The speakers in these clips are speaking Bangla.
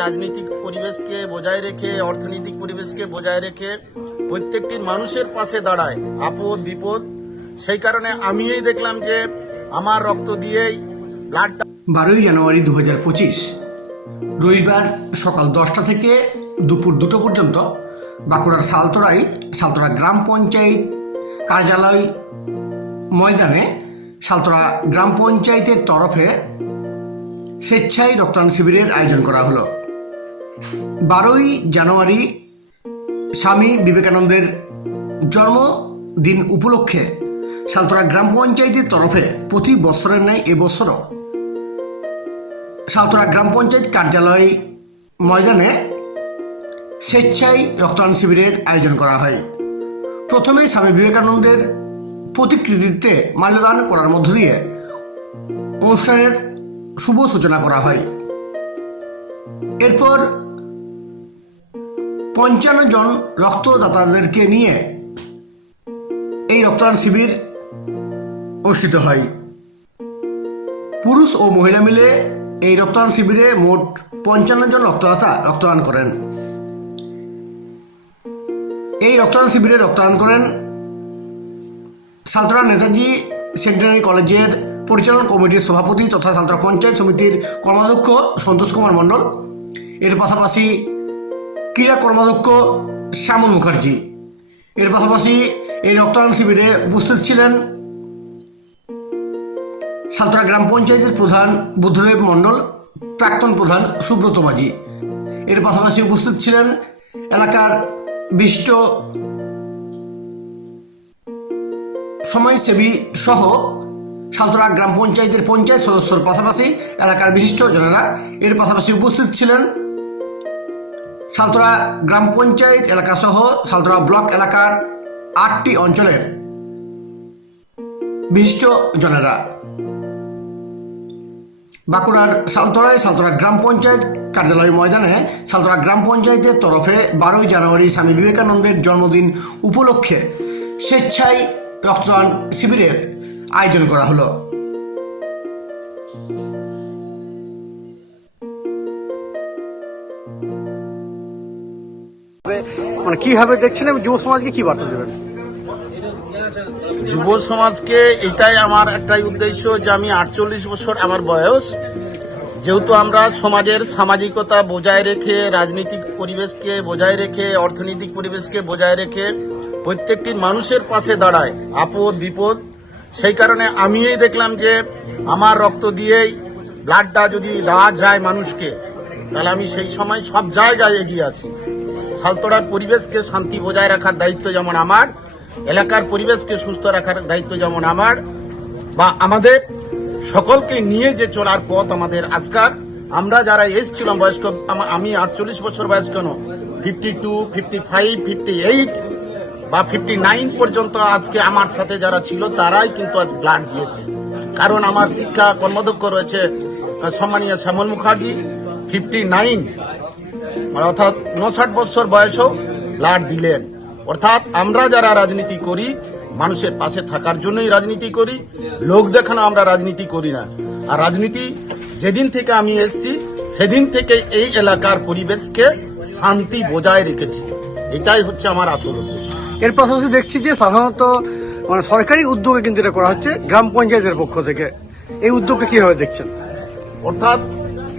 রাজনৈতিক পরিবেশকে বজায় রেখে, অর্থনৈতিক পরিবেশকে বজায় রেখে প্রত্যেকটি মানুষের পাশে দাঁড়ায়, আপদ, বিপদ। সেই কারণে আমিই দেখলাম যে আমার রক্ত দিয়েই বারোই জানুয়ারি দু হাজার পঁচিশ, রবিবার সকাল দশটা থেকে দুপুর দুটো পর্যন্ত বাঁকুড়ার সালতোরাই সালতোরা গ্রাম পঞ্চায়েত কার্যালয় ময়দানে সালতোরা গ্রাম পঞ্চায়েতের তরফে স্বেচ্ছায় রক্তদান শিবিরের আয়োজন করা হলো। বারোই জানুয়ারি স্বামী বিবেকানন্দের জন্মদিন উপলক্ষে সালতরা গ্রাম পঞ্চায়েতের তরফে প্রতি বছরের ন্যায় এবছরও সালতোরা গ্রাম পঞ্চায়েত কার্যালয় ময়দানে স্বেচ্ছায় রক্তদান শিবিরের আয়োজন করা হয়। প্রথমে স্বামী বিবেকানন্দের প্রতিকৃতিতে মাল্যদান করার মধ্য দিয়ে অনুষ্ঠানের শুভ সূচনা করা হয়। এরপর পঞ্চান্ন জন রক্তদাতাদেরকে নিয়ে এই রক্তদান শিবির অনুষ্ঠিত হয়। পুরুষ ও মহিলা মিলে এই রক্তদান শিবিরে মোট পঞ্চান্ন জন রক্তদাতা রক্তদান করেন। এই রক্তদান শিবিরে রক্তদান করেন সালতরা নেতাজি সেন্টারি কলেজের পরিচালন কমিটির সভাপতি তথা সালতরা পঞ্চায়েত সমিতির কর্মাধ্যক্ষ সন্তোষ কুমার মণ্ডল। এর পাশাপাশি ক্রীড়া কর্মাধ্যক্ষ শ্যামল মুখার্জি। এর পাশাপাশি এই রক্তদান শিবিরে উপস্থিত ছিলেন সালতরা গ্রাম পঞ্চায়েতের প্রধান বুদ্ধদেব মণ্ডল, প্রাক্তন প্রধান সুব্রত মাঝি। এর পাশাপাশি উপস্থিত ছিলেন এলাকার বিশিষ্ট সমাজসেবী সহ সালতরা গ্রাম পঞ্চায়েতের পঞ্চায়েত সদস্যর পাশাপাশি এলাকার বিশিষ্ট জনেরা এর পাশাপাশি উপস্থিত ছিলেন। সালতরা গ্রাম পঞ্চায়েত এলাকা সহ সালতরা ব্লক এলাকার আটটি অঞ্চলের বিশিষ্ট জনেরা। বাঁকুড়ার সালতরায় সালতরা গ্রাম পঞ্চায়েত কার্যালয় ময়দানে সালতরা গ্রাম পঞ্চায়েতের তরফে বারোই জানুয়ারি স্বামী বিবেকানন্দের জন্মদিন উপলক্ষে স্বেচ্ছায় রক্তদান শিবিরের আয়োজন করা হলো। মানে কীভাবে দেখছেন এবং যুব সমাজকে কি বার্তা দেবেন? যুব সমাজকে এটাই আমার একটাই উদ্দেশ্য যে আমি আটচল্লিশ বছর আমার বয়স। যেহেতু আমরা সমাজের সামাজিকতা বজায় রেখে রাজনৈতিক পরিবেশকে বজায় রেখে অর্থনৈতিক পরিবেশকে বজায় রেখে প্রত্যেকটি মানুষের পাশে দাঁড়ায় আপদ বিপদ সেই কারণে আমিই দেখলাম যে আমার রক্ত দিয়েই ব্লাডটা যদি দেওয়া যায় মানুষকে, তাহলে আমি সেই সময় সব জায়গায় এগিয়ে আছি। সালতোড়ার পরিবেশকে শান্তি বজায় রাখার দায়িত্ব যেমন আমার, এলাকার পরিবেশকে সুস্থ রাখার দায়িত্ব যেমন আমার, বা আমাদের সকলকে নিয়ে যে চলার পথ আমাদের আজকার। আমরা যারা এসছিলাম বয়স্ক, আমি আটচল্লিশ বছর বয়স কেন? Fifty two fifty five fifty eight বা ফিফটি নাইন পর্যন্ত আজকে আমার সাথে যারা ছিল, তারাই কিন্তু আজ ব্লাড দিয়েছে। কারণ আমার শিক্ষা কর্মদক্ষ রয়েছে সম্মানীয় শ্যামল মুখার্জি। ফিফটি নাইন মানে অর্থাৎ উনষাট বছর বয়সেও ব্লাড দিলেন। অর্থাৎ আমরা যারা রাজনীতি করি, মানুষের পাশে থাকার জন্যই রাজনীতি করি, লোক দেখানো আমরা রাজনীতি করি না। আর রাজনীতি যেদিন থেকে আমি এসেছি, সেদিন থেকে এই এলাকার পরিবেশকে শান্তি বজায় রেখেছি। এটাই হচ্ছে আমার আসল উদ্দেশ্য। এর পাশাপাশি দেখছি যে সাধারণত মানে সরকারি উদ্যোগে কিন্তু এটা করা হচ্ছে, গ্রাম পঞ্চায়েতের পক্ষ থেকে। এই উদ্যোগকে কীভাবে দেখছেন? অর্থাৎ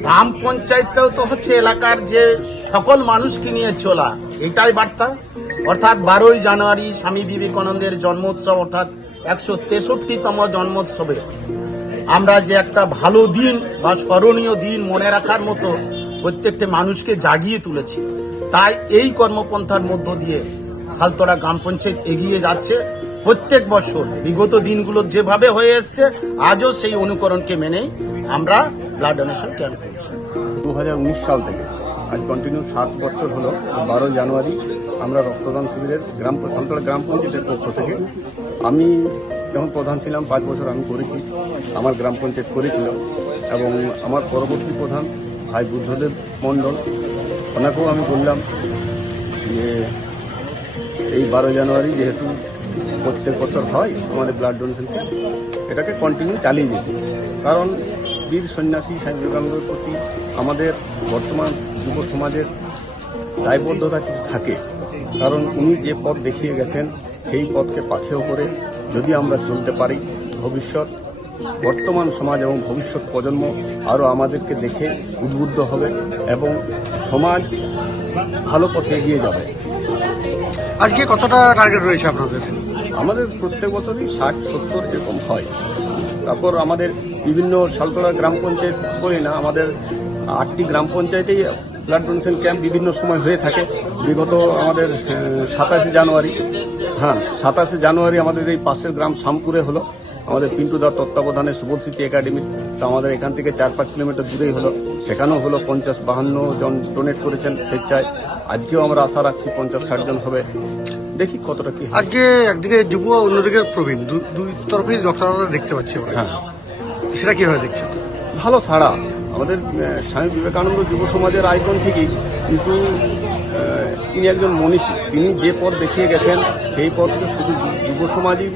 গ্রাম পঞ্চায়েতটাও তো হচ্ছে এলাকার যে সকল মানুষকে নিয়ে চলা, এটাই বার্তা। অর্থাৎ বারোই জানুয়ারি স্বামী বিবেকানন্দের জন্মোৎসব, অর্থাৎ একশো তেষট্টিতম জন্মোৎসবে। আমরা যে একটা ভালো দিন বা স্মরণীয় দিন মনে রাখার মতো প্রত্যেকটা মানুষকে জাগিয়ে তুলেছি। তাই এই কর্মপন্থার মধ্য দিয়ে সালতরা গ্রাম পঞ্চায়েত এগিয়ে যাচ্ছে। প্রত্যেক বছর, বিগত দিনগুলো যেভাবে হয়ে এসছে, আজও সেই অনুকরণকে মেনেই আমরা ব্লাড ডোনেশন ক্যাম্প করছি। দু হাজার উনিশ সাল থেকে, আজ কন্টিনিউ সাত বছর হলো বারো জানুয়ারি আমরা রক্তদান শিবিরের গ্রাম সালতলা গ্রাম পঞ্চায়েতের পক্ষ থেকে। আমি যখন প্রধান ছিলাম, পাঁচ বছর আমি করেছি, আমার গ্রাম পঞ্চায়েত করেছিল এবং আমার পরবর্তী প্রধান ভাই বুদ্ধদেব মণ্ডল, ওনাকেও আমি বললাম যে এই বারো জানুয়ারি যেহেতু প্রত্যেক বছর হয়, আমাদের ব্লাড ডোনেশন এটাকে কন্টিনিউ চালিয়ে যেতে। কারণ বীর সন্ন্যাসী স্বামী বিবেকানন্দের প্রতি আমাদের বর্তমান যুব সমাজের দায়বদ্ধতা থাকে। কারণ উনি যে পথ দেখিয়ে গেছেন, সেই পথকে পাথেয় করে যদি আমরা চলতে পারি, ভবিষ্যৎ, বর্তমান সমাজ এবং ভবিষ্যৎ প্রজন্ম আরও আমাদেরকে দেখে উদ্বুদ্ধ হবে এবং সমাজ ভালো পথে এগিয়ে যাবে। আজকে কতটা টার্গেট রয়েছে আপনাদের? আমাদের প্রত্যেক বছরই ষাট, সত্তর এরকম হয়। তারপর আমাদের বিভিন্ন শালতলা গ্রাম পঞ্চায়েত করি না, আমাদের আটটি গ্রাম পঞ্চায়েতেই ব্লাড ডোনেশন ক্যাম্প বিভিন্ন সময় হয়ে থাকে। বিগত আমাদের সাতাশে জানুয়ারি। হ্যাঁ সাতাশে জানুয়ারি আমাদের এই পাশের গ্রাম শামপুরে হলো। আমাদের পিন্টুদার তত্ত্বাবধানে সুবোধ স্মৃতি একাডেমি তো আমাদের এখান থেকে চার পাঁচ কিলোমিটার দূরেই হলো। সেখানেও হলো পঞ্চাশ বাহান্ন জন ডোনেট করেছেন স্বেচ্ছায়। আজকেও আমরা আশা রাখছি পঞ্চাশ ষাট জন হবে। দেখি কতটা কি আজকে একদিকে যুব অন্যদিকে প্রবীণ। দু- দুই তরফেই ডক্টররা দেখতে পাচ্ছি হ্যাঁ। সেটা কীভাবে দেখছেন? ভালো ছাড়া আমাদের স্বামী বিবেকানন্দ যুব সমাজের আইকন থেকেই কিন্তু তিনি একজন মনীষী। তিনি যে পথ দেখিয়ে গেছেন সেই পথকে শুধু যুব সমাজই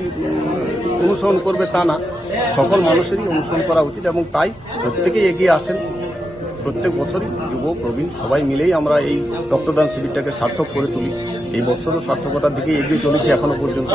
অনুসরণ করবে তা না। সকল মানুষেরই অনুসরণ করা উচিত এবং তাই প্রত্যেকেই এগিয়ে আসেন। প্রত্যেক বছরই যুব, প্রবীণ সবাই মিলেই আমরা এই রক্তদান শিবিরটাকে সার্থক করে তুলি। এই বছরও সার্থকতার দিকে এগিয়ে চলেছি এখনও পর্যন্ত।